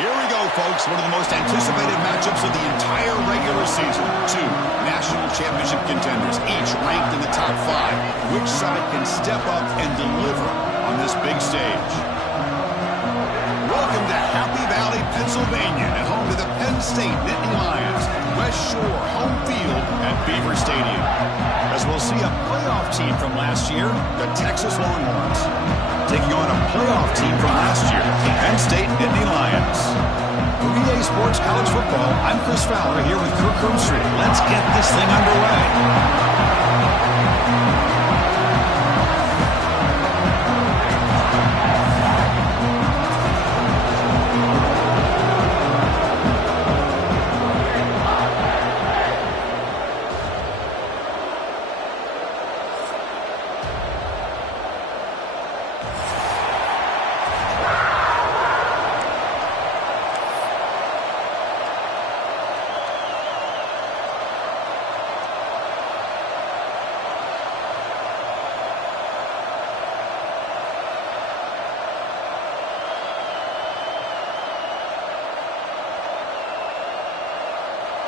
Here we go, folks. One of the most anticipated matchups of the entire regular season. Two national championship contenders, each ranked in the top 5. Which side can step up and deliver on this big stage? Welcome to Happy Valley, Pennsylvania, and home to the Penn State Nittany Lions. West Shore home field at Beaver Stadium. As we'll see a playoff team from last year, the Texas Longhorns, taking on a playoff team from last year, the Penn State Nittany Lions. For EA Sports College Football, I'm Chris Fowler here with Kirk Herbstreit. Let's get this thing underway.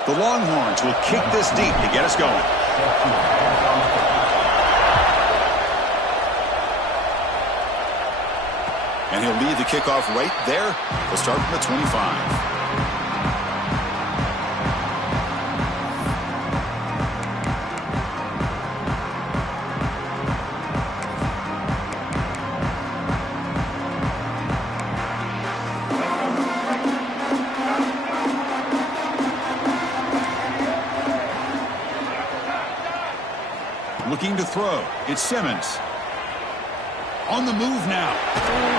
The Longhorns will kick this deep to get us going. And he'll lead the kickoff right there. We'll start from the 25. Looking to throw. It's Simmons. On the move now.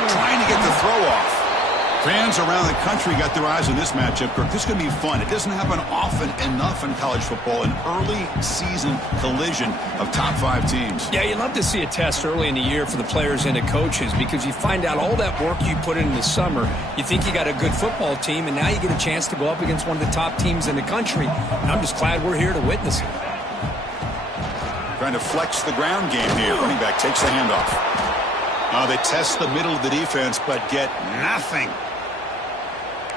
Trying to get the throw off. Fans around the country got their eyes on this matchup. Kirk, this is going to be fun. It doesn't happen often enough in college football. An early season collision of top 5 teams. Yeah, you love to see a test early in the year for the players and the coaches because you find out all that work you put in the summer. You think you got a good football team, and now you get a chance to go up against one of the top teams in the country. And I'm just glad we're here to witness it. Trying to flex the ground game here. Running back takes the handoff. They test the middle of the defense, but get nothing.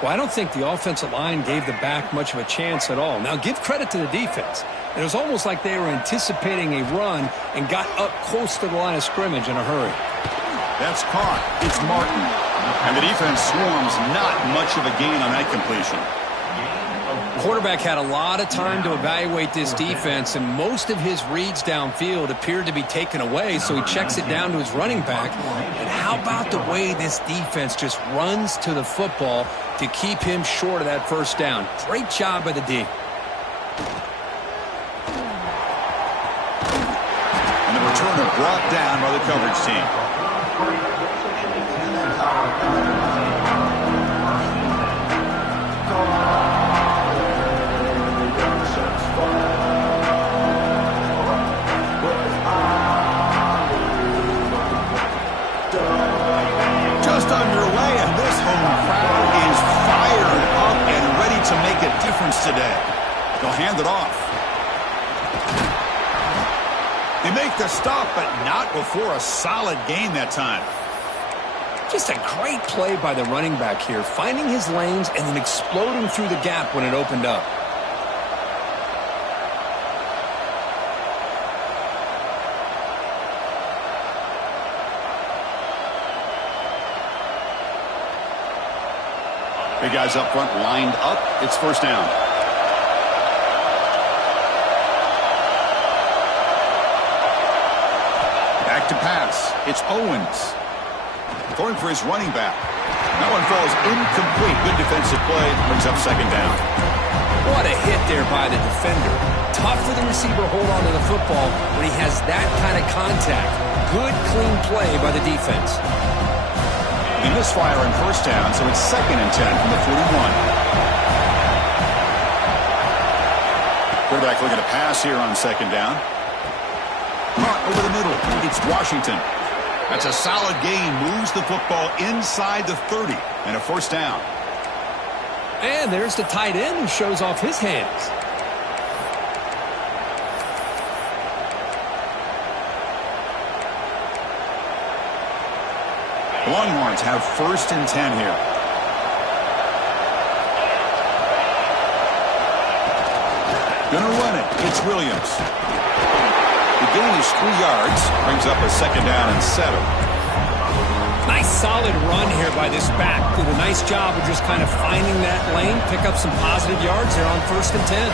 Well, I don't think the offensive line gave the back much of a chance at all. Now, give credit to the defense. It was almost like they were anticipating a run and got up close to the line of scrimmage in a hurry. That's caught. It's Martin. And the defense swarms. Not much of a gain on that completion. Quarterback had a lot of time to evaluate this defense, and most of his reads downfield appeared to be taken away, so he checks it down to his running back. And how about the way this defense just runs to the football to keep him short of that first down? Great job by the D. And the returner brought down by the coverage team. Today. They'll hand it off. They make the stop, but not before a solid gain that time. Just a great play by the running back here, finding his lanes and then exploding through the gap when it opened up. Big guys up front lined up. It's first down. Back to pass. It's Owens. Going for his running back. That one falls incomplete. Good defensive play. Brings up second down. What a hit there by the defender. Tough for the receiver to hold on to the football when he has that kind of contact. Good, clean play by the defense. They misfire on first down, so it's 2nd and 10 from the 41. Quarterback looking to pass here on second down. Caught over the middle. It's Washington. That's a solid gain. Moves the football inside the 30 and a first down. And there's the tight end who shows off his hands. The Longhorns have 1st and 10 here. Gonna run it. It's Williams. The gain is 3 yards. Brings up a 2nd down and 7. Nice solid run here by this back. Did a nice job of just kind of finding that lane, pick up some positive yards there on 1st and 10.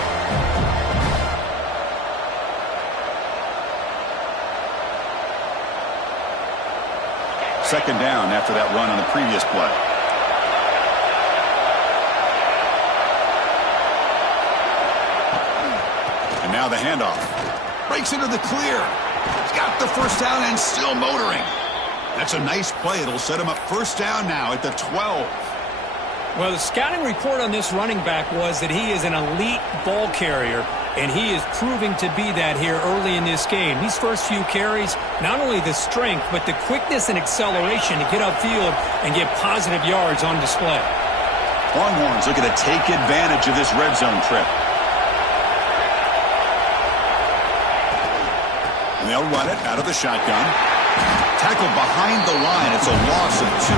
Second down after that run on the previous play. And now the handoff. Breaks into the clear. He's got the 1st down and still motoring. That's a nice play. It'll set him up 1st down now at the 12. Well, the scouting report on this running back was that he is an elite ball carrier, and he is proving to be that here early in this game. These first few carries, not only the strength, but the quickness and acceleration to get upfield and get positive yards on display. Longhorns looking to take advantage of this red zone trip. And they'll run it out of the shotgun. Tackled behind the line. It's a loss of 2.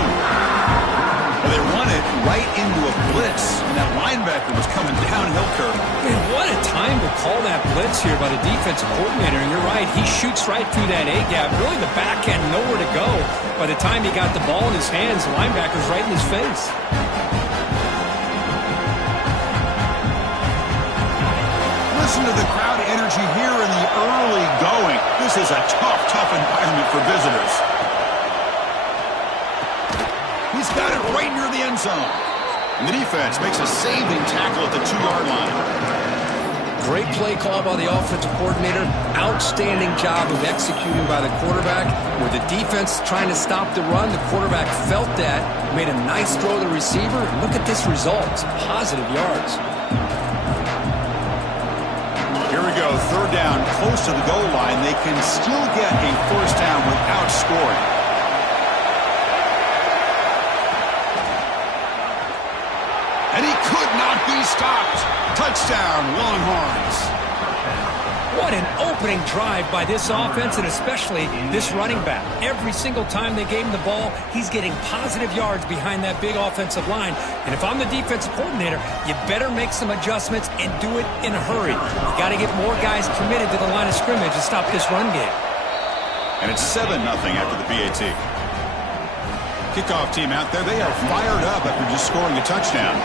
Well, they run it right into a blitz, and that linebacker was coming downhill curve. Man, what a time to call that blitz here by the defensive coordinator. And you're right, he shoots right through that A-gap. Really, the back had nowhere to go. By the time he got the ball in his hands, the linebacker's right in his face. Listen to the crowd energy here in the early going. This is a tough environment for visitors. He's got it right near the end zone. And the defense makes a saving tackle at the 2-yard line. Great play call by the offensive coordinator. Outstanding job of executing by the quarterback. With the defense trying to stop the run, the quarterback felt that, made a nice throw to the receiver. And look at this result. Positive yards. Here we go, 3rd down, close to the goal line. They can still get a 1st down without scoring. And he could not be stopped. Touchdown, Longhorns. What an opening drive by this offense, and especially this running back. Every single time they gave him the ball, he's getting positive yards behind that big offensive line. And if I'm the defensive coordinator, you better make some adjustments and do it in a hurry. You got to get more guys committed to the line of scrimmage to stop this run game. And it's 7-0 after the PAT. Kickoff team out there, they are fired up after just scoring a touchdown.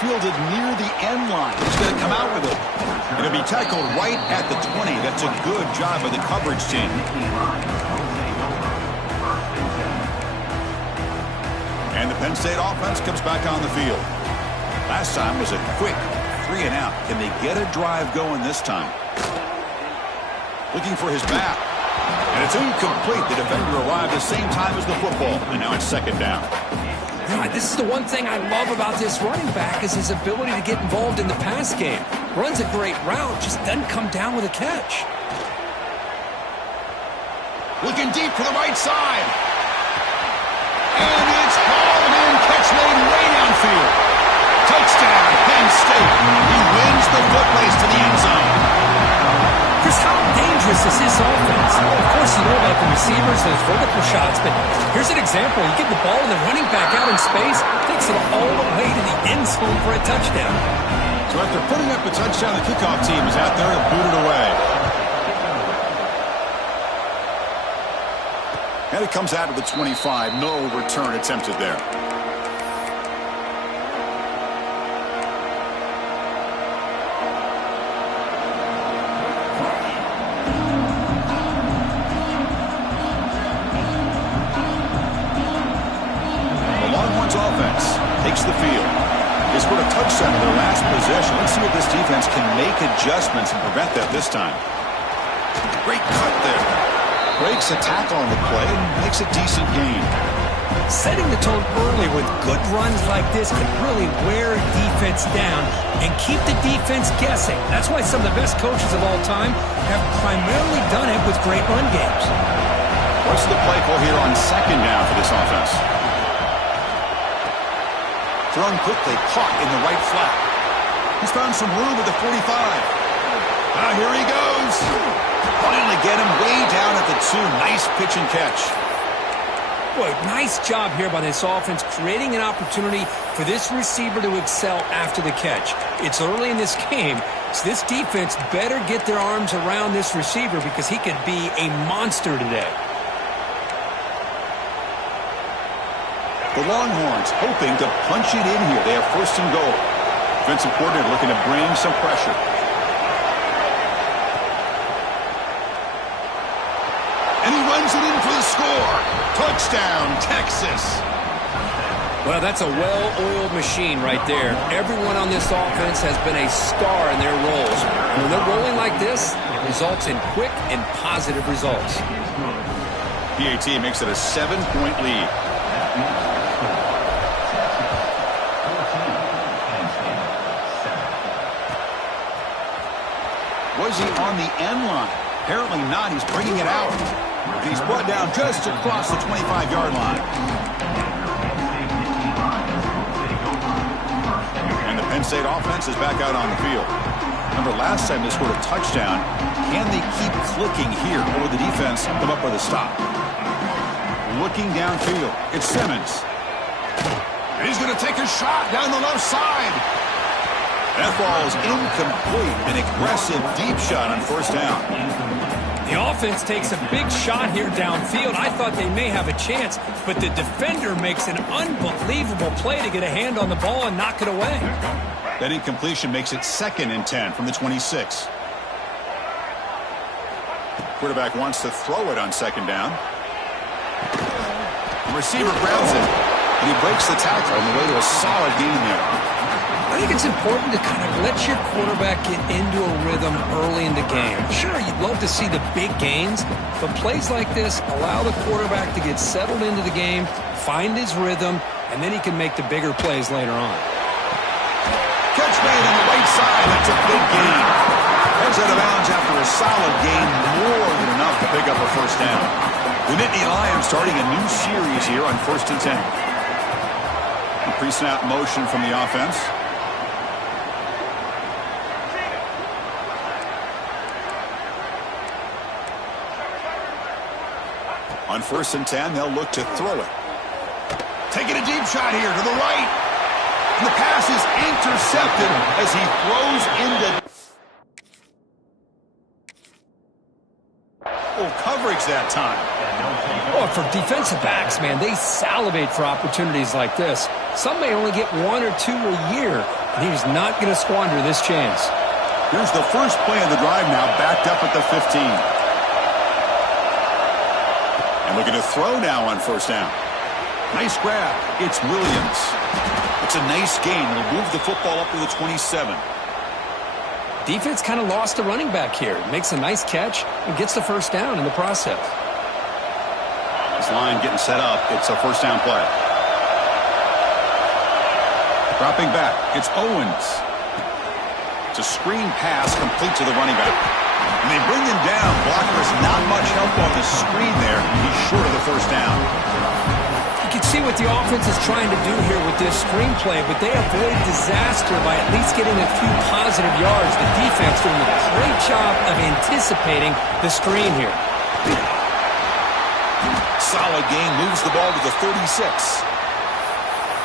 Fielded near the end line. He's going to come out with it. It'll be tackled right at the 20. That's a good job by the coverage team. And the Penn State offense comes back on the field. Last time was a quick 3 and out. Can they get a drive going this time? Looking for his back. And it's incomplete. The defender arrived the same time as the football. And now it's 2nd down. This is the one thing I love about this running back is his ability to get involved in the pass game. Runs a great route, just doesn't come down with a catch. Looking deep to the right side. And it's hauled in. Catch made way downfield. Touchdown, Penn State. He wins the foot race to the end zone. Chris, how dangerous is this offense? Well, of course, you know about the receivers, those vertical shots, but here's an example. You get the ball and the running back out in space, takes it all the way to the end zone for a touchdown. So after putting up a touchdown, the kickoff team is out there to boot it away. And it comes out to the 25. No return attempted there. Takes the field. They scored a touchdown in their last possession. Let's see if this defense can make adjustments and prevent that this time. Great cut there. Breaks a tackle on the play and makes a decent gain. Setting the tone early with good runs like this can really wear a defense down and keep the defense guessing. That's why some of the best coaches of all time have primarily done it with great run games. What's the play call here on 2nd down for this offense? Thrown quickly, caught in the right flat. He's found some room at the 45. Here he goes. Finally get him way down at the 2. Nice pitch and catch. Boy, nice job here by this offense, creating an opportunity for this receiver to excel after the catch. It's early in this game, so this defense better get their arms around this receiver because he could be a monster today. The Longhorns hoping to punch it in here. They have first and goal. Defensive coordinator looking to bring some pressure. And he runs it in for the score. Touchdown, Texas. Well, that's a well-oiled machine right there. Everyone on this offense has been a star in their roles. And when they're rolling like this, it results in quick and positive results. PAT makes it a 7-point lead. Was he on the end line? Apparently not. He's bringing it out. And he's brought down just across the 25-yard line. And the Penn State offense is back out on the field. Remember, last time they scored a touchdown. Can they keep clicking here, or will the defense come up with a stop? Looking downfield, it's Simmons. And he's going to take a shot down the left side. That ball is incomplete. An aggressive deep shot on first down. The offense takes a big shot here downfield. I thought they may have a chance, but the defender makes an unbelievable play to get a hand on the ball and knock it away. That incompletion makes it 2nd and 10 from the 26. Quarterback wants to throw it on 2nd down. The receiver grabs it, and he breaks the tackle on the way to a solid gain there. I think it's important to kind of let your quarterback get into a rhythm early in the game. Sure, you'd love to see the big gains, but plays like this allow the quarterback to get settled into the game, find his rhythm, and then he can make the bigger plays later on. Catch made on the right side. That's a big gain. Heads out of bounds after a solid gain, more than enough to pick up a first down. The Nittany Lions starting a new series here on 1st and 10. A pre-snap motion from the offense. On 1st and 10, they'll look to throw it. Taking a deep shot here to the right. And the pass is intercepted as he throws into... coverage that time. Oh, for defensive backs, man, they salivate for opportunities like this. Some may only get 1 or 2 a year, and he's not going to squander this chance. Here's the first play of the drive now, backed up at the 15. And looking to throw now on first down. Nice grab. It's Williams. It's a nice gain. He'll move the football up to the 27. Defense kind of lost a running back here. Makes a nice catch and gets the first down in the process. This line getting set up. It's a first down play. Dropping back. It's Owens. It's a screen pass complete to the running back. And they bring him down. Blocker's not much help on the screen there. He's short of the first down. You can see what the offense is trying to do here with this screen play, but they avoid disaster by at least getting a few positive yards. The defense doing a great job of anticipating the screen here. Solid gain, moves the ball to the 36.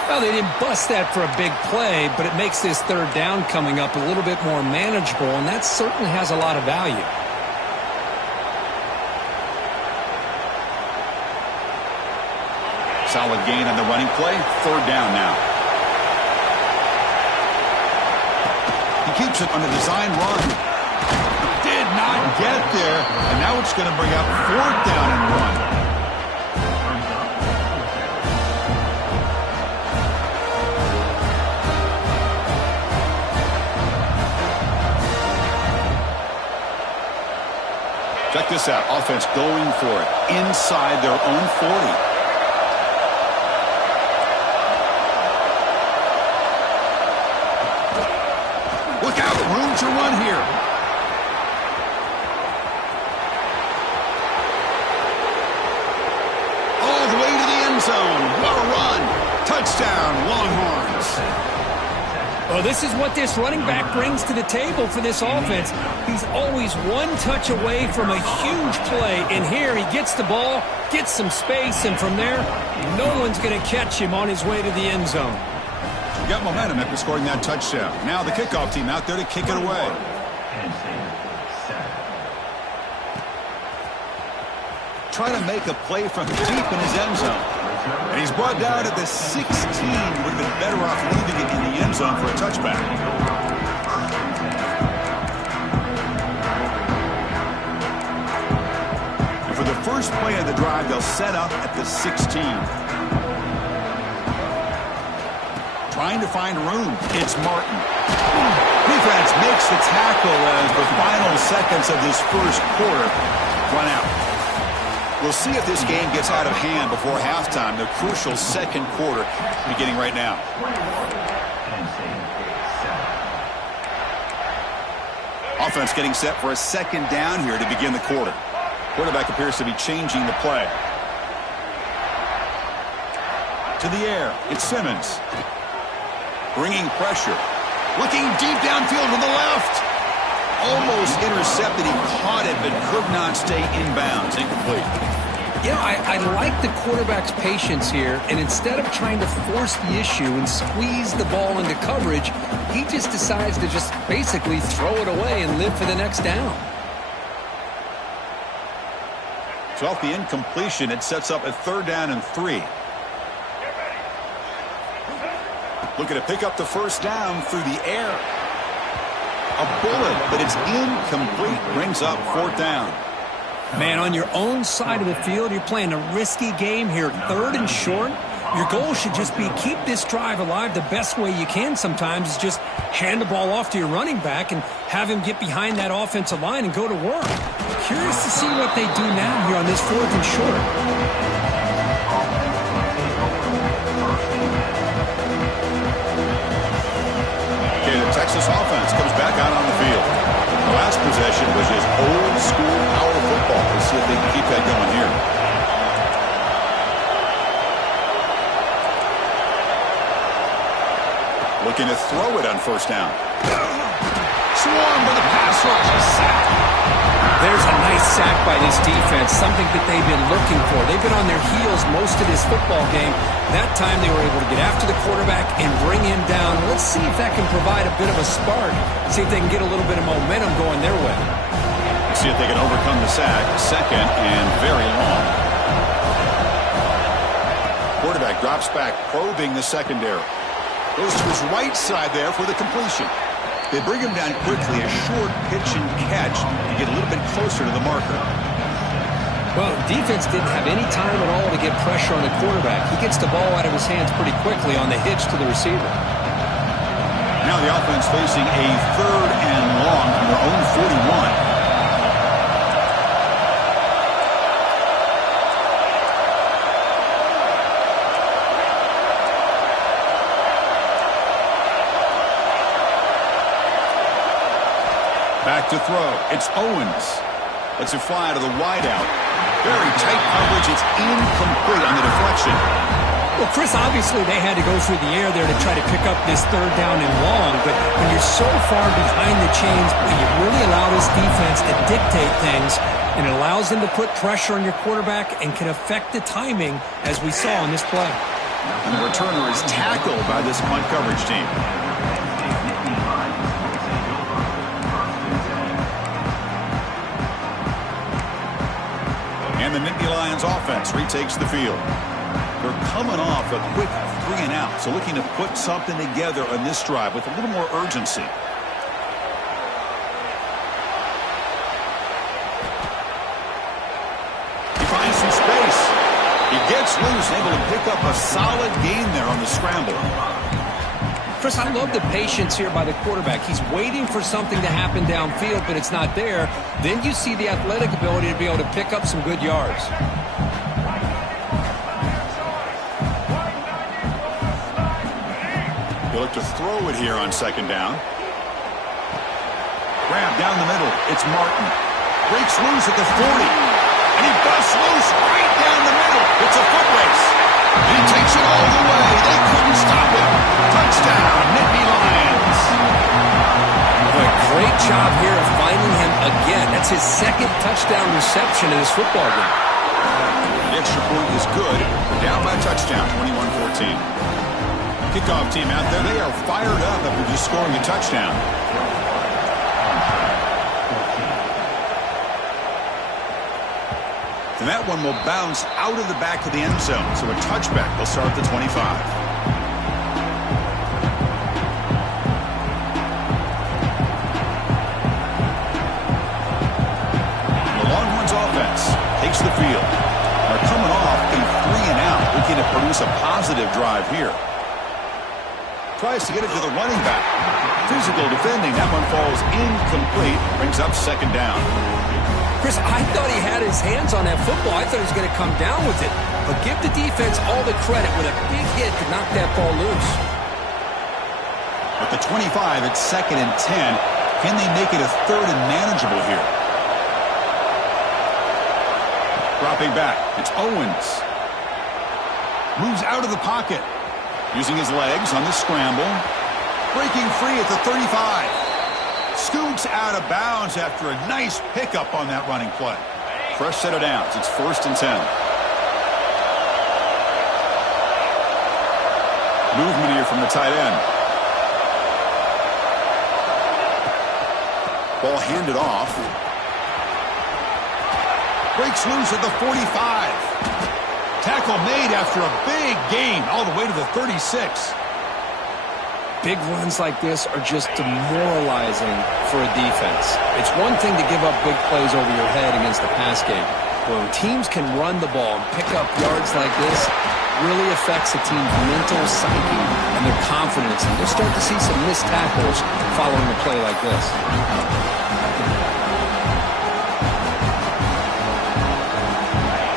Well, they didn't bust that for a big play, but it makes this 3rd down coming up a little bit more manageable, and that certainly has a lot of value. Solid gain on the running play. 3rd down now. He keeps it on a design run. Did not get there, and now it's going to bring up 4th down and 1. Check this out. Offense going for it inside their own 40. Look out. Room to run here. All the way to the end zone. What a run. Touchdown, Longhorns. Well, this is what this running back brings to the table for this offense. He's always one touch away from a huge play. And here he gets the ball, gets some space, and from there, no one's going to catch him on his way to the end zone. You got momentum after scoring that touchdown. Now the kickoff team out there to kick it away. Trying to make a play from deep in his end zone. And he's brought down at the 16. Would have been better off leaving it in the end zone for a touchback. And for the first play of the drive, they'll set up at the 16. Trying to find room. It's Martin. Defense makes the tackle as the final seconds of this first quarter run out. We'll see if this game gets out of hand before halftime. The crucial second quarter beginning right now. Offense getting set for a second down here to begin the quarter. Quarterback appears to be changing the play. To the air. It's Simmons. Bringing pressure. Looking deep downfield to the left. Almost intercepted. He caught it, but could not stay inbounds. Incomplete. Yeah, I like the quarterback's patience here, and instead of trying to force the issue and squeeze the ball into coverage, he just decides to just basically throw it away and live for the next down. So off the incompletion, it sets up a 3rd down and 3. Looking to pick up the first down through the air. A bullet, but it's incomplete. Brings up 4th down. Man, on your own side of the field, you're playing a risky game here. 3rd and short. Your goal should just be keep this drive alive the best way you can sometimes is just hand the ball off to your running back and have him get behind that offensive line and go to work. Curious to see what they do now here on this 4th and short. The Texas offense comes back out on the field. The last possession was just old school power football. Let's see if they can keep that going here. Looking to throw it on 1st down. Swarm with a pass rush. A sack. There's a nice sack by this defense, something that they've been looking for. They've been on their heels most of this football game. That time they were able to get after the quarterback and bring him down. Let's see if that can provide a bit of a spark. See if they can get a little bit of momentum going their way. See if they can overcome the sack. 2nd and very long. Quarterback drops back, probing the secondary. Goes to his right side there for the completion. They bring him down quickly, a short pitch and catch to get a little bit closer to the marker. Well, defense didn't have any time at all to get pressure on the quarterback. He gets the ball out of his hands pretty quickly on the hitch to the receiver. Now the offense facing a 3rd and long from their own 41. Back to throw. It's Owens. Lets it fly to the wideout. Very tight coverage. It's incomplete on the deflection. Well, Chris, obviously they had to go through the air there to try to pick up this 3rd down and long, but when you're so far behind the chains, you really allow this defense to dictate things, and it allows them to put pressure on your quarterback and can affect the timing, as we saw on this play. And the returner is tackled by this punt coverage team. And the Nittany Lions offense retakes the field. They're coming off a quick 3 and out, so looking to put something together on this drive with a little more urgency. He finds some space. He gets loose, able to pick up a solid gain there on the scramble. Chris, I love the patience here by the quarterback. He's waiting for something to happen downfield, but it's not there. Then you see the athletic ability to be able to pick up some good yards. He'll look to throw it here on 2nd down. Grab down the middle. It's Martin. Breaks loose at the 40. And he busts loose right down the middle. It's a foot race. And he takes it all the way. They couldn't stop him. Touchdown, Nittany Lions. job here of finding him again. That's his second touchdown reception in this football game. The extra point is good. We're down by a touchdown, 21-14. Kickoff team out there, they are fired up after just scoring a touchdown. And that one will bounce out of the back of the end zone. So a touchback will start at the 25. Takes the field. They're coming off a 3-and-out, looking to produce a positive drive here. Tries to get it to the running back. Physical defending. That one falls incomplete. Brings up second down. Chris, I thought he had his hands on that football. I thought he was going to come down with it. But give the defense all the credit with a big hit to knock that ball loose. At the 25, it's 2nd and 10. Can they make it a 3rd and manageable here? Dropping back, it's Owens. Moves out of the pocket. Using his legs on the scramble. Breaking free at the 35. Scoots out of bounds after a nice pickup on that running play. Fresh set of downs. It's 1st and 10. Movement here from the tight end. Ball handed off. Breaks loose at the 45. Tackle made after a big gain all the way to the 36. Big runs like this are just demoralizing for a defense. It's one thing to give up big plays over your head against the pass game. But when teams can run the ball and pick up yards like this, really affects a team's mental psyche and their confidence. And you'll start to see some missed tackles following a play like this.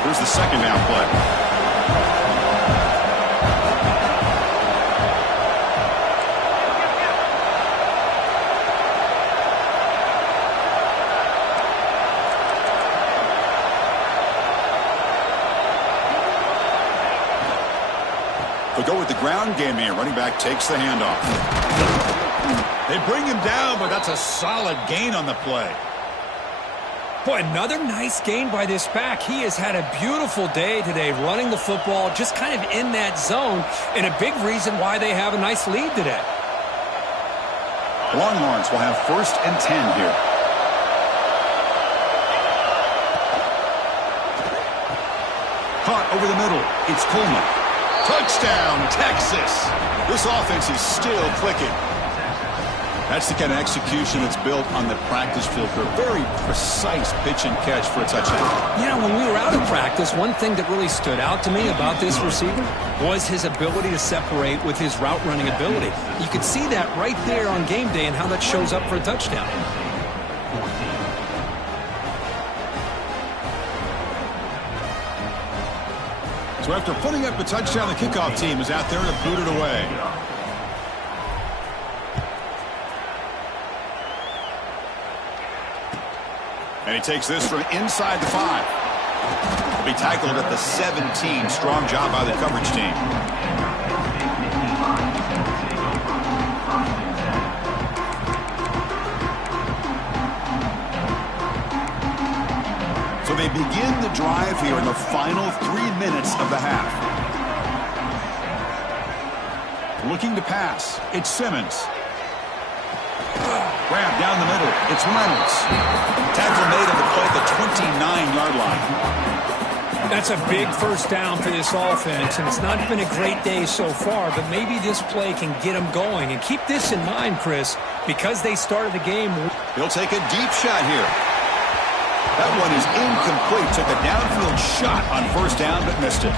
Here's the second down play. They'll go with the ground game here. Running back takes the handoff. They bring him down, but that's a solid gain on the play. Boy, another nice gain by this back. He has had a beautiful day today running the football, just kind of in that zone, and a big reason why they have a nice lead today. Longhorns will have 1st and 10 here. Caught over the middle. It's Coleman. Touchdown, Texas. This offense is still clicking. That's the kind of execution that's built on the practice field for a very precise pitch and catch for a touchdown. You know, when we were out of practice, one thing that really stood out to me about this receiver was his ability to separate with his route running ability. You could see that right there on game day and how that shows up for a touchdown. So after putting up a touchdown, the kickoff team is out there to boot it away. And he takes this from inside the 5. He'll be tackled at the 17. Strong job by the coverage team. So they begin the drive here in the final 3 minutes of the half. Looking to pass. It's Simmons. Grab down the middle. It's Reynolds. Tackle made on the play at the 29-yard line. That's a big first down for this offense, and it's not been a great day so far, but maybe this play can get them going. And keep this in mind, Chris, because they started the game. He'll take a deep shot here. That one is incomplete. Took a downfield shot on 1st down, but missed it.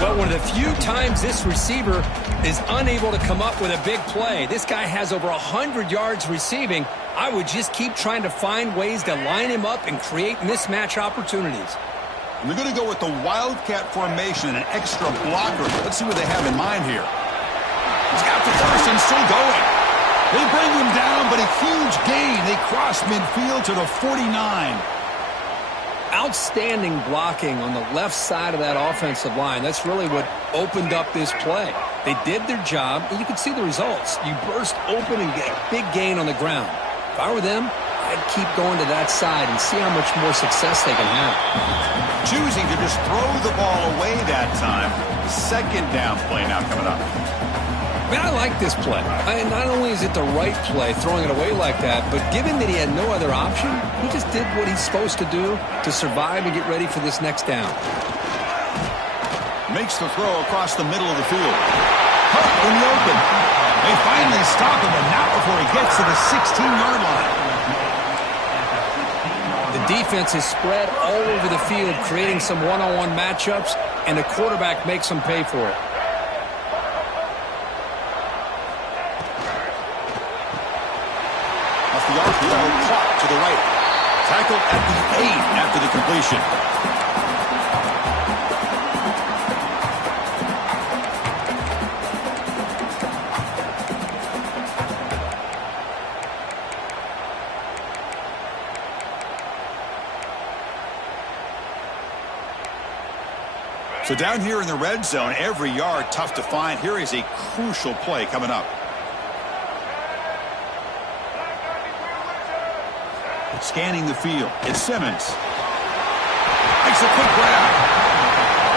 But one of the few times this receiver is unable to come up with a big play. This guy has over 100 yards receiving. I would just keep trying to find ways to line him up and create mismatch opportunities. And they're going to go with the Wildcat formation and an extra blocker. Let's see what they have in mind here. He's got the first and still going. They bring him down, but a huge gain. They cross midfield to the 49. Outstanding blocking on the left side of that offensive line. That's really what opened up this play. They did their job, and you can see the results. You burst open and get a big gain on the ground. If I were them, I'd keep going to that side and see how much more success they can have. Choosing to just throw the ball away that time. Second down play now coming up. Man, I like this play. Not only is it the right play, throwing it away like that, but given that he had no other option, he just did what he's supposed to do to survive and get ready for this next down. Makes the throw across the middle of the field. Hook in the open. They finally stop him, but not before he gets to the 16-yard line. The defense is spread all over the field, creating some one-on-one matchups, and the quarterback makes them pay for it. Off the RPO, caught to the right. Tackled at the 8 after the completion. So down here in the red zone, every yard tough to find. Here is a crucial play coming up. Scanning the field. It's Simmons. Makes a quick grab.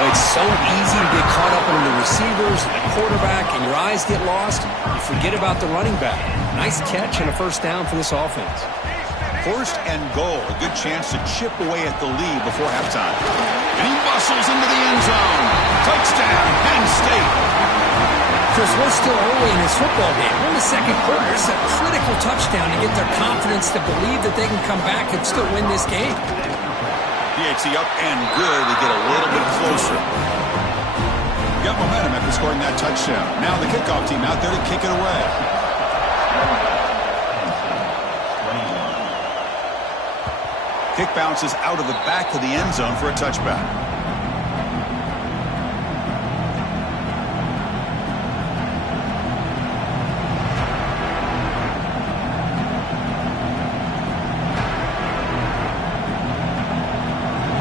Well, it's so easy to get caught up in the receivers, the quarterback, and your eyes get lost. You forget about the running back. Nice catch and a first down for this offense. First and goal. A good chance to chip away at the lead before halftime. And he muscles into the end zone. Touchdown, Penn State. Chris, we're still early in this football game. We're in the second quarter. It's a critical touchdown to get their confidence to believe that they can come back and still win this game. PAT up and good to get a little bit closer. Got momentum after scoring that touchdown. Now the kickoff team out there to kick it away. Kick bounces out of the back of the end zone for a touchback.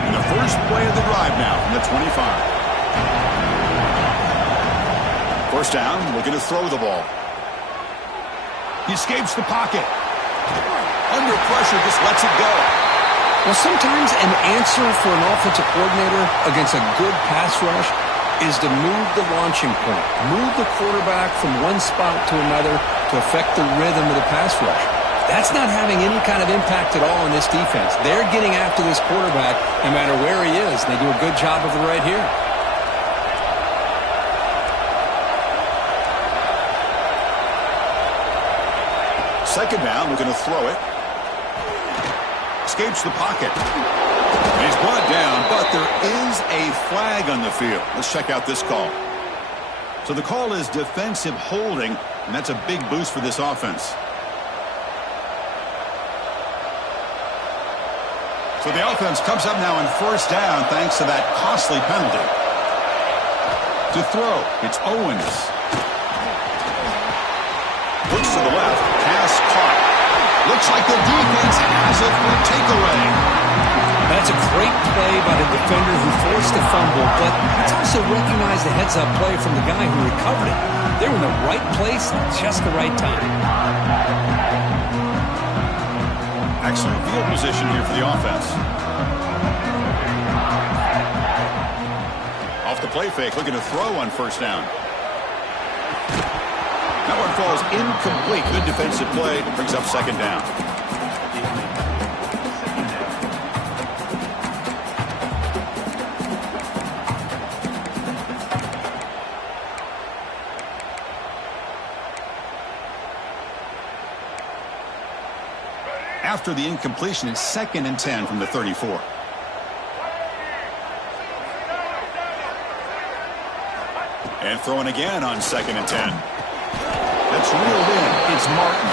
And the first play of the drive now from the 25. First down, looking to throw the ball. He escapes the pocket. Under pressure, just lets it go. Well, sometimes an answer for an offensive coordinator against a good pass rush is to move the launching point, move the quarterback from one spot to another to affect the rhythm of the pass rush. That's not having any kind of impact at all on this defense. They're getting after this quarterback no matter where he is, and they do a good job of it right here. Second down, we're going to throw it. Escapes the pocket. And he's brought down, but there is a flag on the field. Let's check out this call. So the call is defensive holding, and that's a big boost for this offense. So the offense comes up now on first down thanks to that costly penalty. To throw, it's Owens. Looks to the left, pass caught. Looks like the defense has it for a takeaway. That's a great play by the defender who forced the fumble, but let's also recognize the heads-up play from the guy who recovered it. They're in the right place at just the right time. Excellent field position here for the offense. Off the play fake, looking to throw on first down. That one falls incomplete. Good defensive play. Brings up second down. After the incompletion, it's 2nd and 10 from the 34. And throwing again on 2nd and 10. That's reeled in. It's Martin.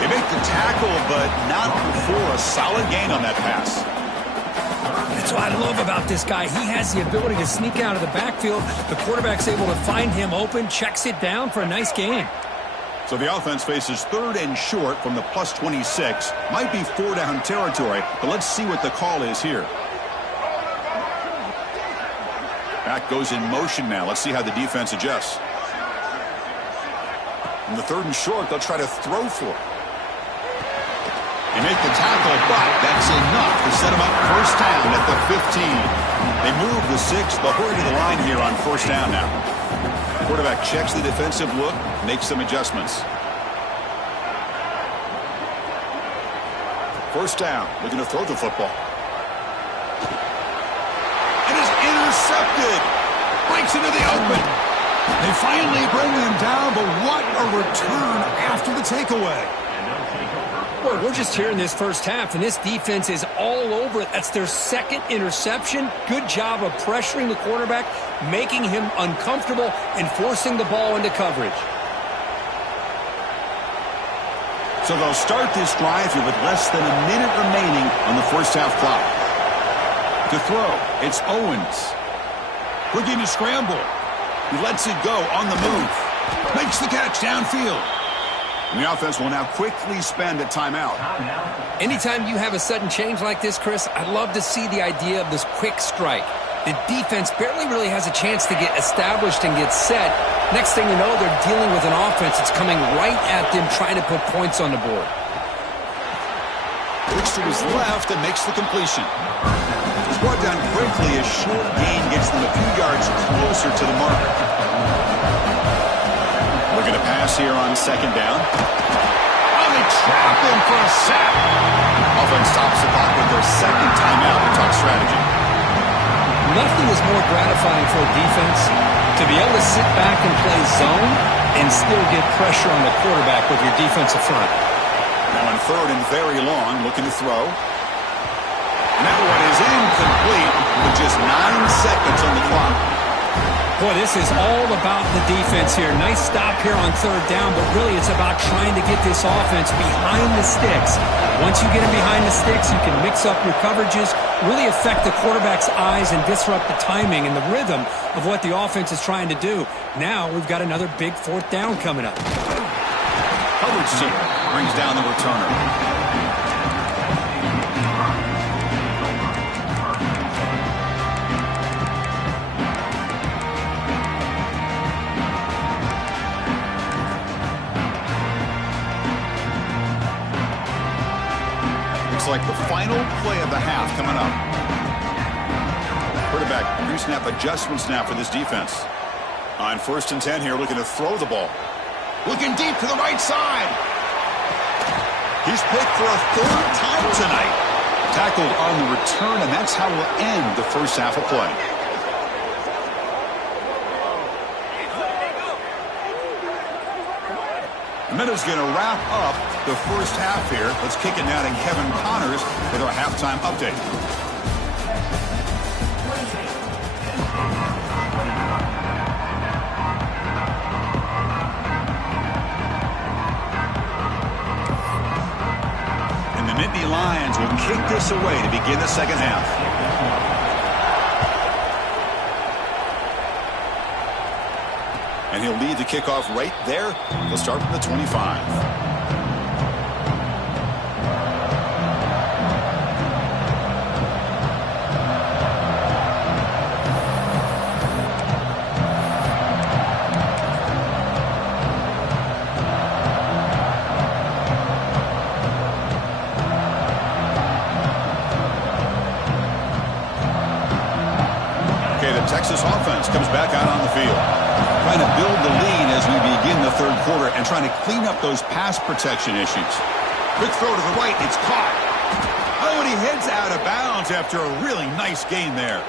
They make the tackle, but not before a solid gain on that pass. That's what I love about this guy. He has the ability to sneak out of the backfield. The quarterback's able to find him open, checks it down for a nice gain. So the offense faces 3rd and short from the plus 26. Might be 4-down territory, but let's see what the call is here. Back goes in motion now. Let's see how the defense adjusts. In the 3rd and short, they'll try to throw for it. They make the tackle, but that's enough to set them up first down at the 15. They move the 6, but hurry to the line here on first down now. Quarterback checks the defensive look, makes some adjustments. First down, looking to throw the football. It is intercepted. Breaks into the open. They finally bring him down, but what a return after the takeaway. Boy, we're just here in this first half, and this defense is all over it. That's their second interception. Good job of pressuring the quarterback, making him uncomfortable, and forcing the ball into coverage. So they'll start this drive here with less than a minute remaining on the first half clock. To throw, it's Owens. Looking to scramble. He lets it go on the move. Makes the catch downfield. And the offense will now quickly spend a timeout. Anytime you have a sudden change like this, Chris, I love to see the idea of this quick strike. The defense barely really has a chance to get established and get set. Next thing you know, they're dealing with an offense that's coming right at them, trying to put points on the board. Looks to his left and makes the completion. It's brought down quickly as short gain gets them a few yards closer to the mark. Looking to pass here on second down. Oh, they trap him for a sack. Offense stops the clock with their second timeout to talk strategy. Nothing is more gratifying for a defense to be able to sit back and play zone and still get pressure on the quarterback with your defensive front. Now on third and very long, looking to throw. And that one is incomplete with just 9 seconds on the clock. Boy, this is all about the defense here. Nice stop here on third down, but really it's about trying to get this offense behind the sticks. Once you get them behind the sticks, you can mix up your coverages, really affect the quarterback's eyes and disrupt the timing and the rhythm of what the offense is trying to do. Now we've got another big fourth down coming up. Coverage team brings down the returner. Like the final play of the half coming up. Quarterback pre-snap adjustments now for this defense. On first and 10 here, looking to throw the ball. Looking deep to the right side. He's picked for a third time tonight. Tackled on the return, and that's how we'll end the first half of play. And that is going to wrap up the first half here. Let's kick it now to Kevin Connors with our halftime update. And the Nittany Lions will kick this away to begin the second half. And he'll lead the kickoff right there. He'll start from the 25. Okay, the Texas offense comes back out on the field. Trying to build the lead as we begin the third quarter and trying to clean up those pass protection issues. Quick throw to the right. It's caught. Oh, and he heads out of bounds after a really nice gain there.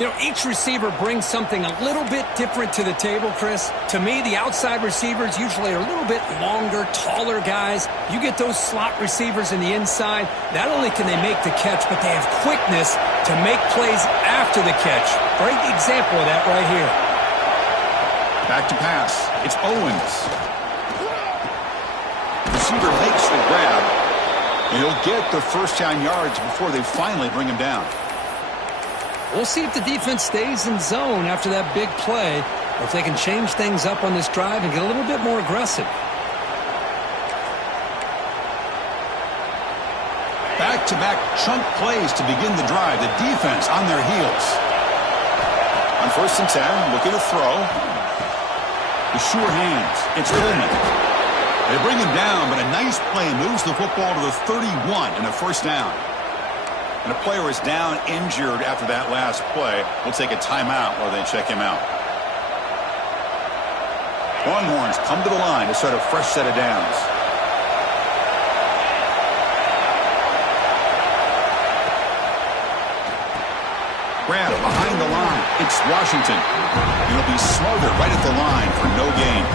You know, each receiver brings something a little bit different to the table, Chris. To me, the outside receivers usually are a little bit longer, taller guys. You get those slot receivers in the inside, not only can they make the catch, but they have quickness to make plays after the catch. Great example of that right here. Back to pass. It's Owens. Receiver makes the grab, and he'll get the first down yards before they finally bring him down. We'll see if the defense stays in zone after that big play, or if they can change things up on this drive and get a little bit more aggressive. Back-to-back chunk plays to begin the drive. The defense on their heels. On first and 10, looking to throw. The sure hands. It's Coleman. They bring him down, but a nice play moves the football to the 31 and a first down. And a player is down injured after that last play. We'll take a timeout while they check him out. Longhorns come to the line to start a fresh set of downs. Grab behind the line. It's Washington. He'll be smothered right at the line for no gain.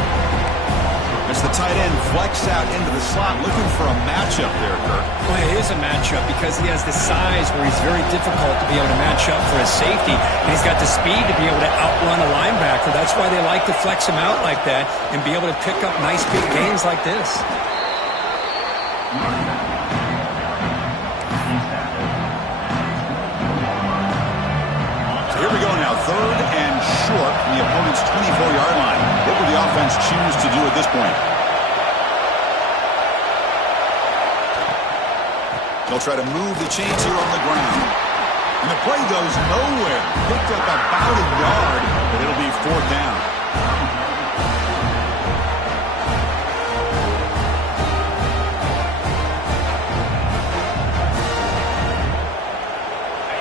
As the tight end flexed out into the slot, looking for a matchup there, Kirk. Well, it is a matchup because he has the size where he's very difficult to be able to match up for his safety. And he's got the speed to be able to outrun a linebacker. That's why they like to flex him out like that and be able to pick up nice big gains like this. So here we go now, 3rd and short from the opponent's 24-yard line. What will the offense choose to do at this point? They'll try to move the chains here on the ground. And the play goes nowhere. Picked up about a yard, but it'll be 4th down.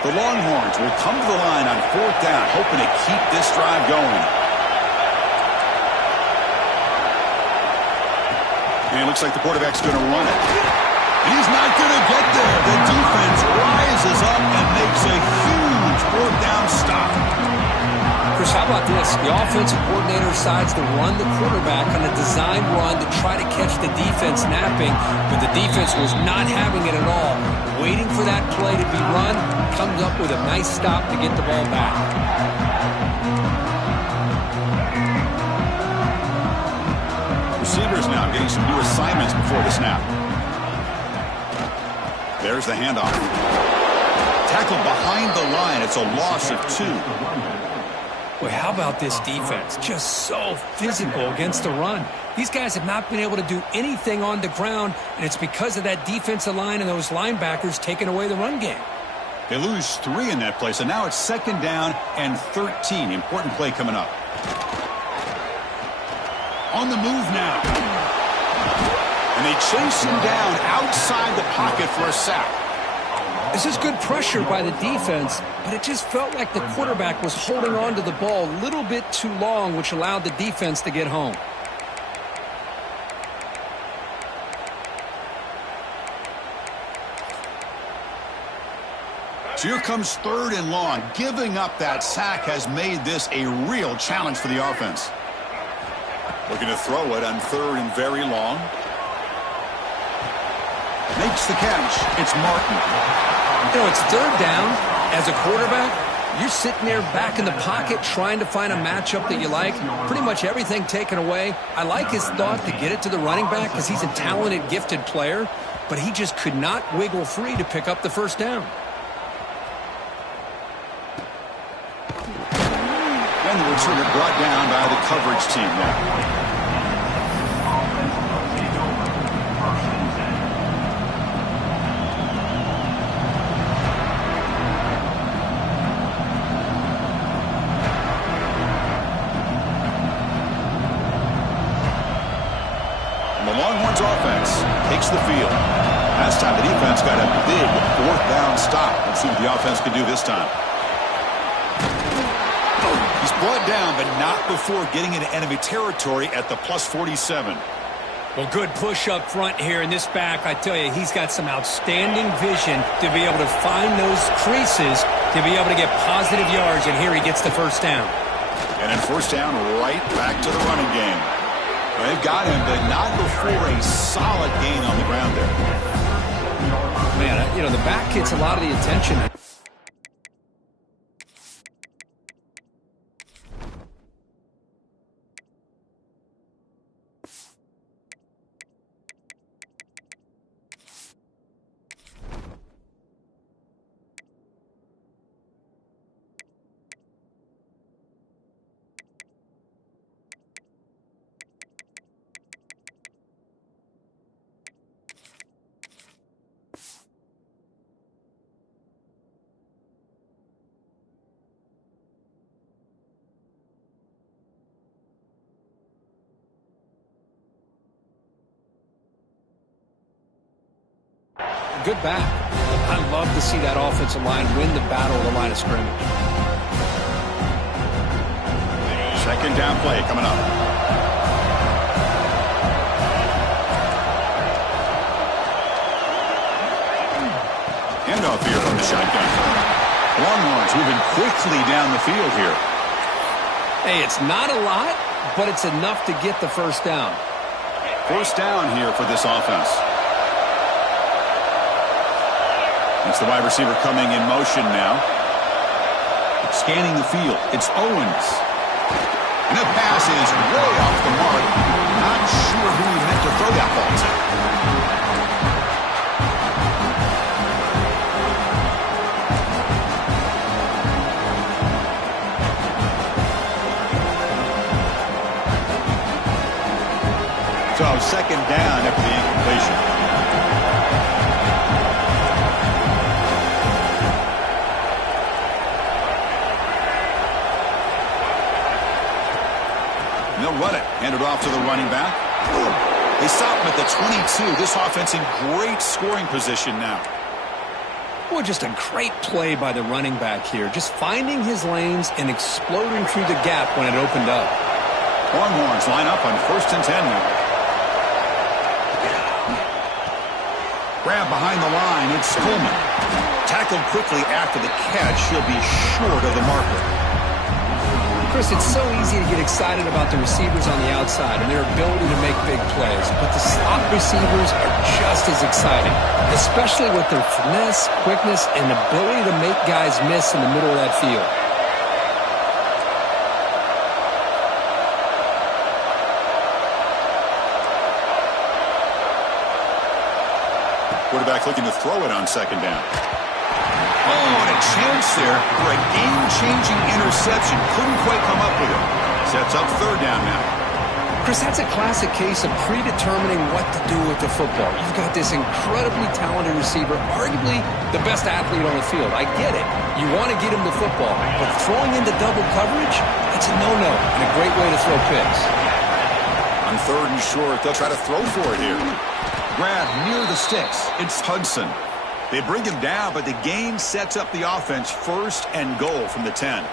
The Longhorns will come to the line on 4th down, hoping to keep this drive going. And it looks like the quarterback's going to run it. He's not going to get there. The defense rises up and makes a huge 4th down stop. Chris, how about this? The offensive coordinator decides to run the quarterback on a design run to try to catch the defense napping, but the defense was not having it at all. Waiting for that play to be run, comes up with a nice stop to get the ball back. Receivers now getting some new assignments before the snap. There's the handoff. Tackled behind the line. It's a loss of 2. Well, how about this defense? Just so physical against the run. These guys have not been able to do anything on the ground, and it's because of that defensive line and those linebackers taking away the run game. They lose 3 in that play, so now it's 2nd down and 13. Important play coming up. On the move now. And they chase him down outside the pocket for a sack. This is good pressure by the defense, but it just felt like the quarterback was holding on to the ball a little bit too long, which allowed the defense to get home. So here comes 3rd and long. Giving up that sack has made this a real challenge for the offense. Looking to throw it on 3rd and very long. Makes the catch. It's Martin. You know, it's 3rd down. As a quarterback, you're sitting there back in the pocket trying to find a matchup that you like. Pretty much everything taken away. I like his thought to get it to the running back because he's a talented, gifted player, but he just could not wiggle free to pick up the 1st down. And the returner brought down by the coverage team now. The Longhorns offense takes the field. Last time the defense got a big 4th down stop. Let's see what the offense can do this time. He's brought down, but not before getting into enemy territory at the +47. Well, good push up front here in this back. I tell you, he's got some outstanding vision to be able to find those creases to be able to get positive yards, and here he gets the 1st down. And then 1st down, right back to the running game. They've got him, but not before a solid gain on the ground there. Man, you know, the back gets a lot of the attention. good back. I love to see that offensive line win the battle of the line of scrimmage. Second down play coming up. Handoff here from the shotgun. Longhorns moving quickly down the field here. Hey, it's not a lot, but it's enough to get the first down. First down here for this offense. It's the wide receiver coming in motion now. Scanning the field. It's Owens. And the pass is way off the mark. Not sure who he meant to throw that ball to. So second down after the incompletion. And they'll run it. Hand it off to the running back. They stop him at the 22. This offense in great scoring position now. Well, just a great play by the running back here. Just finding his lanes and exploding through the gap when it opened up. Longhorns line up on 1st and 10 now. Grab behind the line, it's Coleman. Tackled quickly after the catch, he'll be short of the marker. Chris, it's so easy to get excited about the receivers on the outside and their ability to make big plays, but the slot receivers are just as exciting, especially with their finesse, quickness, and ability to make guys miss in the middle of that field. Quarterback looking to throw it on second down. Oh, and a chance there for a game-changing interception. Couldn't quite come up with it. Sets up third down now. Chris, that's a classic case of predetermining what to do with the football. You've got this incredibly talented receiver, arguably the best athlete on the field. I get it. You want to get him the football, but throwing into double coverage, that's a no-no and a great way to throw picks. On third and short, they'll try to throw for it here. Grab near the sticks. It's Hudson. They bring him down, but the gain sets up the offense 1st and goal from the 10.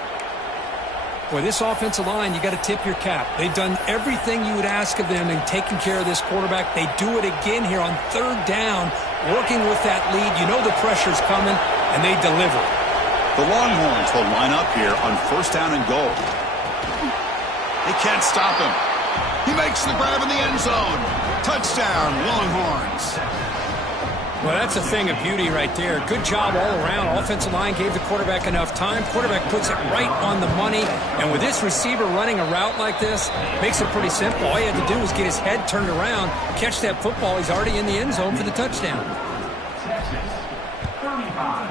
Boy, this offensive line, you got to tip your cap. They've done everything you would ask of them in taking care of this quarterback. They do it again here on third down, working with that lead. You know the pressure's coming, and they deliver. The Longhorns will line up here on 1st down and goal. They can't stop him. He makes the grab in the end zone. Touchdown, Longhorns. Well, that's a thing of beauty right there. Good job all around. Offensive line gave the quarterback enough time. Quarterback puts it right on the money. And with this receiver running a route like this, makes it pretty simple. All he had to do was get his head turned around, catch that football. He's already in the end zone for the touchdown. Texas, 35.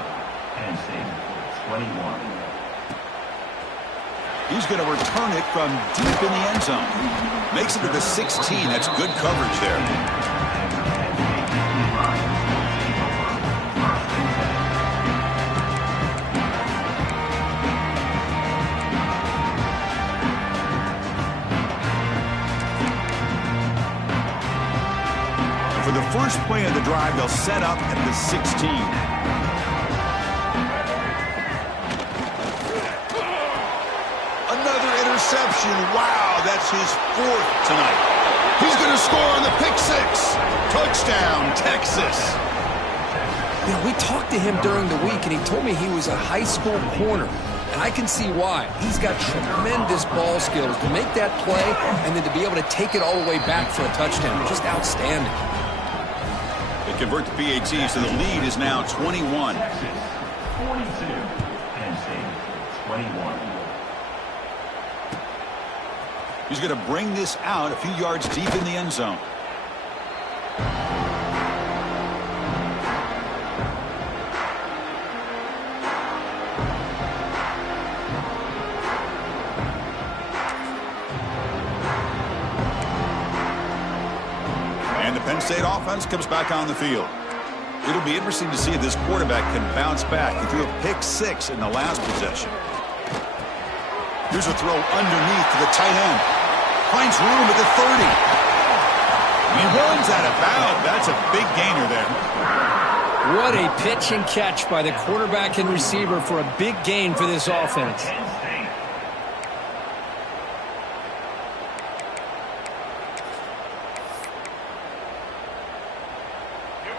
Penn State, 21. He's going to return it from deep in the end zone. Makes it to the 16. That's good coverage there. For the first play of the drive, they'll set up at the 16. Another interception. Wow, that's his 4th tonight. He's going to score on the pick 6. Touchdown, Texas. You know, we talked to him during the week, and he told me he was a high school corner. And I can see why. He's got tremendous ball skills to make that play and then to be able to take it all the way back for a touchdown. Just outstanding. They convert the PAT, so the lead is now 21. Texas, 42. Penn State, 21. He's going to bring this out a few yards deep in the end zone. And the Penn State offense comes back on the field. It'll be interesting to see if this quarterback can bounce back. He threw a pick 6 in the last possession. Here's a throw underneath to the tight end. Finds room at the 30. He runs out of bounds. That's a big gainer there. What a pitch and catch by the quarterback and receiver for a big gain for this offense.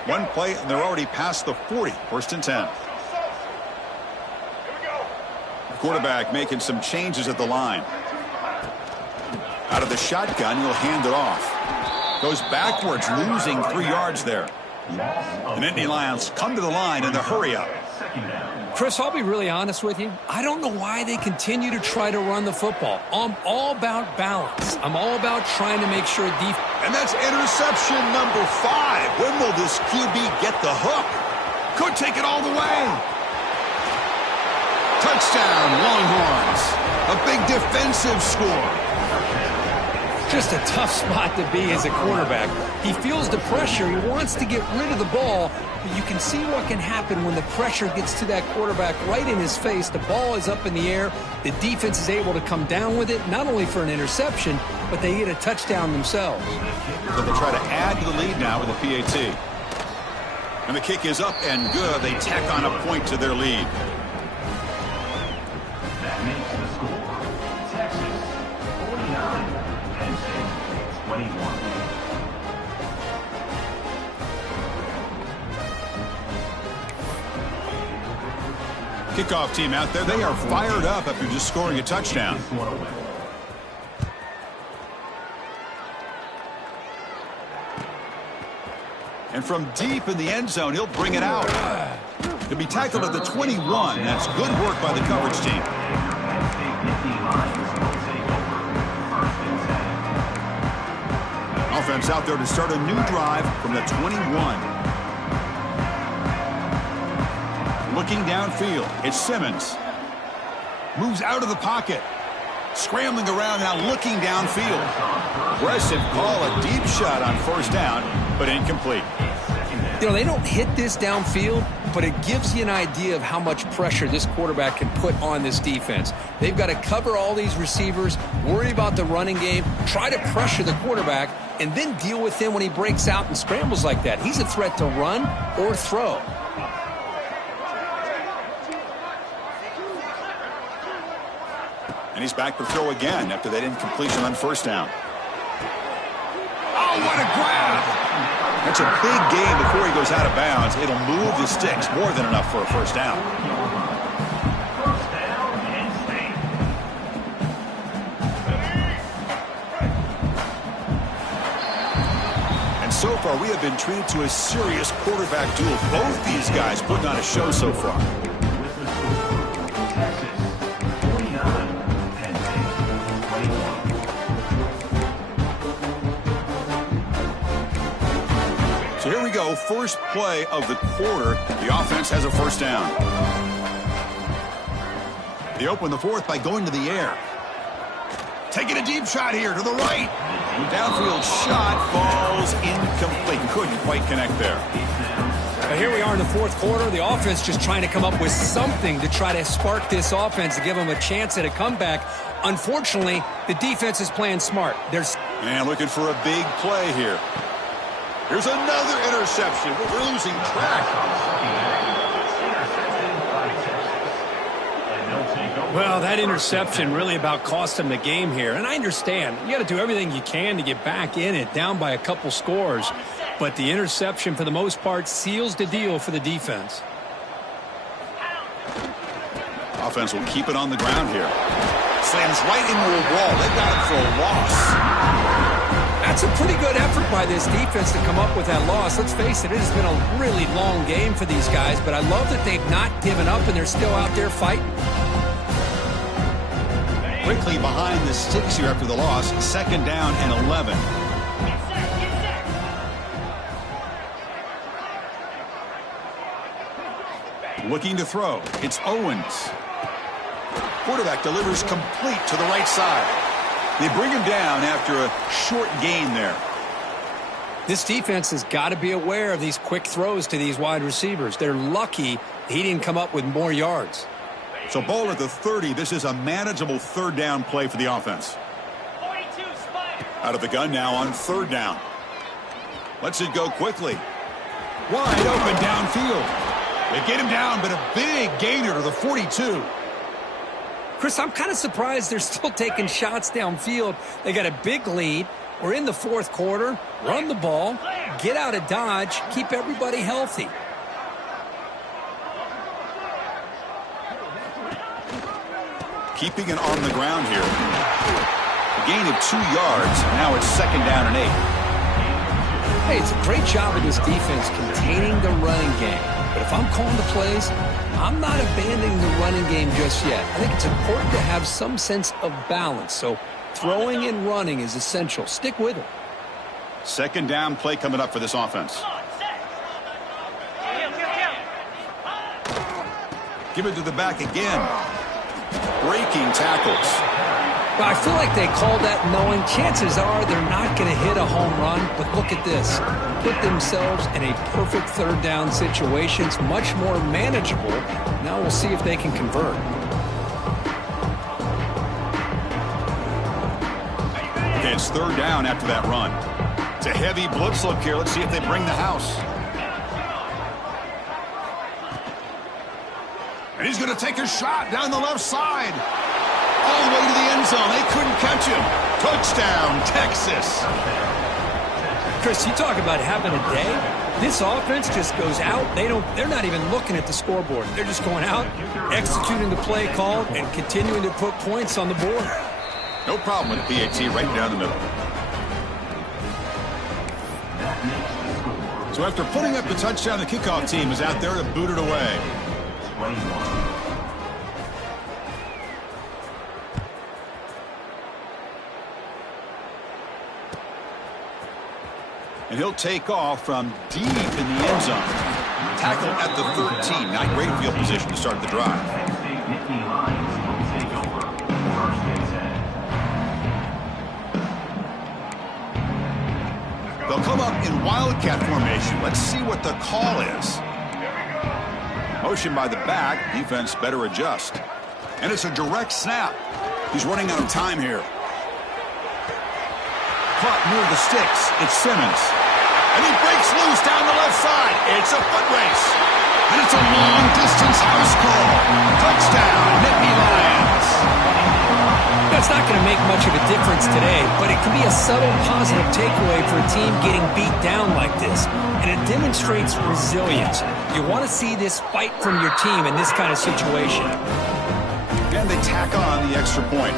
One play, and they're already past the 40. 1st and 10. Quarterback making some changes at the line. Out of the shotgun, he'll hand it off. Goes backwards, losing 3 yards there. The Nittany Lions come to the line in the hurry-up. Chris, I'll be really honest with you. I don't know why they continue to try to run the football. I'm all about balance. I'm all about trying to make sure defense. And that's interception number 5. When will this QB get the hook? Could take it all the way. Touchdown, Longhorns. A big defensive score. Just a tough spot to be as a quarterback. He feels the pressure. He wants to get rid of the ball, but you can see what can happen when the pressure gets to that quarterback right in his face. The ball is up in the air. The defense is able to come down with it, not only for an interception, but they get a touchdown themselves. So they'll try to add to the lead now with a PAT. And the kick is up and good. They tack on a point to their lead. That makes the score Texas 49, Penn State 21. Kickoff team out there. They are fired up after just scoring a touchdown. And from deep in the end zone, he'll bring it out. He'll be tackled at the 21. That's good work by the coverage team. Offense out there to start a new drive from the 21. Looking downfield, it's Simmons. Moves out of the pocket. Scrambling around now, looking downfield. Aggressive call, a deep shot on 1st down, but incomplete. You know, they don't hit this downfield, but it gives you an idea of how much pressure this quarterback can put on this defense. They've got to cover all these receivers, worry about the running game, try to pressure the quarterback, and then deal with him when he breaks out and scrambles like that. He's a threat to run or throw. And he's back to throw again after that incompletion on 1st down. Oh, what a grab! That's a big gain before he goes out of bounds. It'll move the sticks, more than enough for a 1st down. First down, Penn State. And so far, we have been treated to a serious quarterback duel. Both these guys putting on a show so far. With the score, Texas 49, Penn State 21. So here we go, first play of the quarter. The offense has a 1st down. They open the 4th by going to the air. Taking a deep shot here to the right. Downfield shot falls incomplete. Couldn't quite connect there. Now here we are in the 4th quarter. The offense just trying to come up with something to try to spark this offense to give them a chance at a comeback. Unfortunately, the defense is playing smart. And looking for a big play here. Here's another interception. We're losing track. Well, that interception really about cost him the game here. And I understand. You got to do everything you can to get back in it, down by a couple scores. But the interception, for the most part, seals the deal for the defense. Offense will keep it on the ground here. Slams right into a wall. They've got it for a loss. That's a pretty good effort by this defense to come up with that loss. Let's face it, it has been a really long game for these guys, but I love that they've not given up and they're still out there fighting. Quickly behind the sticks here after the loss. 2nd down and 11. Looking to throw. It's Owens. Quarterback delivers complete to the right side. They bring him down after a short gain there. This defense has got to be aware of these quick throws to these wide receivers. They're lucky he didn't come up with more yards. So ball at the 30. This is a manageable 3rd down play for the offense. Out of the gun now on 3rd down. Lets it go quickly. Wide open downfield. They get him down, but a big gainer to the 42. Chris, I'm kind of surprised they're still taking shots downfield. They got a big lead. We're in the fourth quarter. Run the ball, get out of Dodge, keep everybody healthy. Keeping it on the ground here. A gain of 2 yards. Now it's 2nd down and 8. Hey, it's a great job of this defense containing the running game. But if I'm calling the plays, I'm not abandoning the running game just yet. I think it's important to have some sense of balance. So throwing and running is essential. Stick with it. 2nd down play coming up for this offense. Give it to the back again. Breaking tackles. Well, I feel like they called that knowing chances are they're not going to hit a home run. But look at this. Put themselves in a perfect 3rd down situation. It's much more manageable. Now we'll see if they can convert. Okay, it's 3rd down after that run. It's a heavy blitz look here. Let's see if they bring the house. And he's going to take a shot down the left side. All the way to the end zone. They couldn't catch him. Touchdown, Texas. Chris, you talk about having a day. This offense just goes out. They're not even looking at the scoreboard. They're just going out, executing the play call, and continuing to put points on the board. No problem with the PAT right down the middle. So after putting up the touchdown, the kickoff team is out there to boot it away. And he'll take off from deep in the end zone. Tackle at the 13. Not great field position to start the drive. They'll come up in wildcat formation. Let's see what the call is. Motion by the back. Defense better adjust. And it's a direct snap. He's running out of time here. Caught near the sticks. It's Simmons. And he breaks loose down the left side. It's a foot race. And it's a long-distance house call. Touchdown, Nittany Lions. That's not going to make much of a difference today, but it can be a subtle positive takeaway for a team getting beat down like this. And it demonstrates resilience. You want to see this fight from your team in this kind of situation. And they tack on the extra point.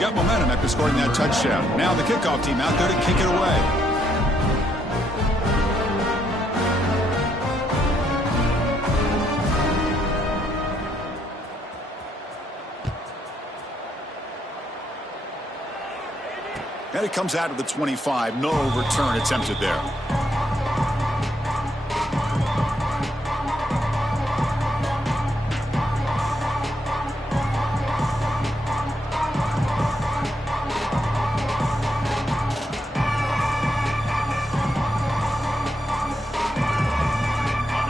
Got momentum after scoring that touchdown. Now the kickoff team out there to kick it away. And it comes out of the 25. No return attempted there.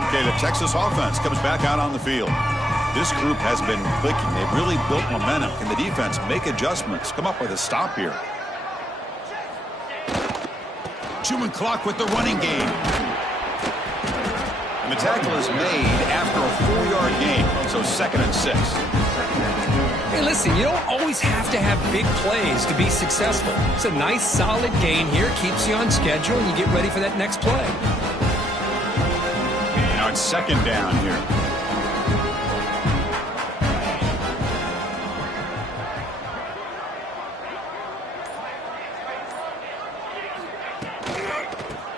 Okay, the Texas offense comes back out on the field. This group has been clicking. They've really built momentum. Can the defense make adjustments? Come up with a stop here. Chewing clock with the running game. And the tackle is made after a 4-yard gain, so 2nd and 6. Hey, listen, you don't always have to have big plays to be successful. It's a nice, solid gain here. Keeps you on schedule, and you get ready for that next play. Now it's 2nd down here.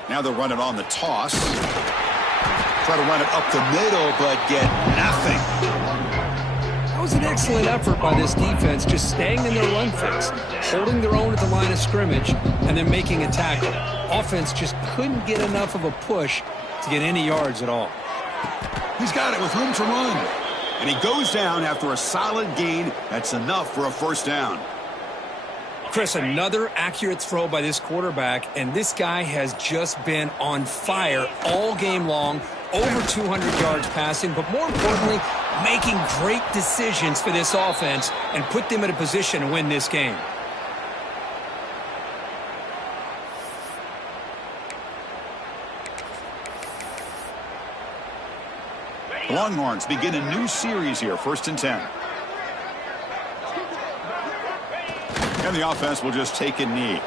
Now they'll run it on the toss. Try to run it up the middle, but get nothing. That was an excellent effort by this defense, just staying in their run fix, holding their own at the line of scrimmage, and then making a tackle. Offense just couldn't get enough of a push to get any yards at all. He's got it with room to run. And he goes down after a solid gain. That's enough for a 1st down. Chris, another accurate throw by this quarterback, and this guy has just been on fire all game long, over 200 yards passing, but more importantly, making great decisions for this offense and put them in a position to win this game. The Longhorns begin a new series here, 1st and 10. And the offense will just take a knee.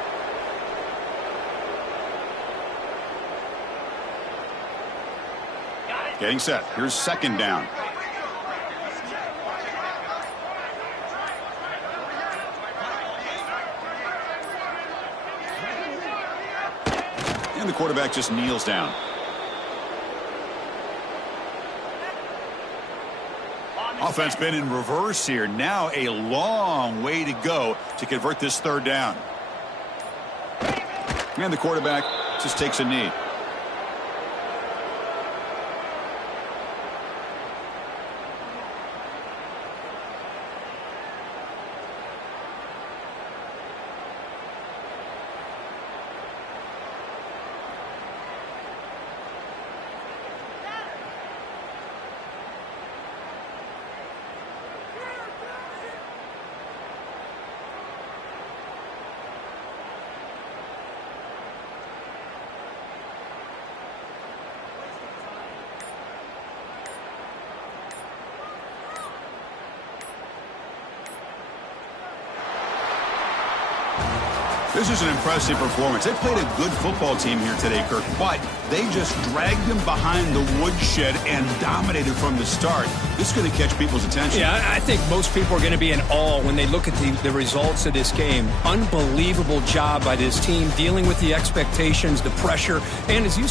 Getting set. Here's 2nd down. And the quarterback just kneels down. Offense been in reverse here. Now a long way to go to convert this 3rd down. And the quarterback just takes a knee. This is an impressive performance. They played a good football team here today, Kirk, but they just dragged them behind the woodshed and dominated from the start. This is going to catch people's attention. Yeah, I think most people are going to be in awe when they look at the results of this game. Unbelievable job by this team dealing with the expectations, the pressure, and as you